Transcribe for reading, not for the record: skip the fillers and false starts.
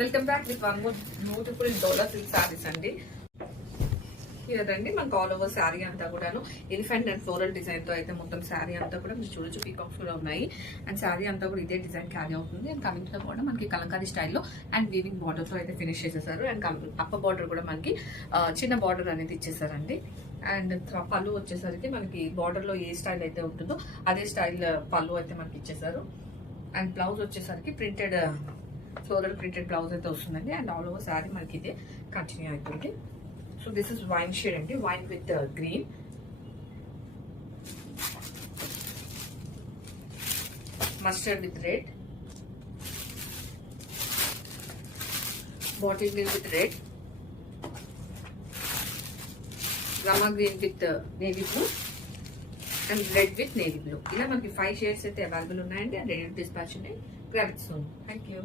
Welcome back with one more beautiful dola silk saris అండి. ఇదండి మనకు ఆల్ ఓవర్ శారీ అంతా కూడాను ఎలిఫెంట్ అండ్ ఫ్లోరల్ డిజైన్ తో అయితే మొత్తం శారీ అంతా కూడా మీరు చూడొచ్చు పీకాక్స్ కూడా ఉన్నాయి. అండ్ శారీ అంతా కూడా ఇదే డిజైన్ క్యారీ అవుతుంది. అండ్ కమింగ్ తో కూడా మనకి కలంకారీ స్టైల్లో అండ్ వీవింగ్ బార్డర్ తో అయితే ఫినిష్ చేసేసారు. అండ్ అప్పర్ బార్డర్ కూడా మనకి చిన్న బార్డర్ అనేది ఇచ్చేసారండి. అండ్ పళ్ళు వచ్చేసరికి మనకి బార్డర్ లో ఏ స్టైల్ అయితే ఉంటుందో అదే స్టైల్ పళ్ళు అయితే మనకి ఇచ్చేసారు. అండ్ బ్లౌజ్ వచ్చేసరికి ప్రింటెడ్ ఫ్లోరల్ ప్రింటెడ్ బ్లౌజ్ అయితే వస్తుందండి. అండ్ ఆల్ ఓవర్ శారీ మనకి ఇదే కంటిన్యూ అవుతుంది. So this is wine shade అండి, wine with green. Mustard with red, bottle green with red, Rama green with navy blue and red with navy blue. ఇలా మనకి 5 shades అయితే available ఉన్నాయండి. అండ్ రెడీ టు డిస్పాచ్ అండి. Grab it soon. Thank you.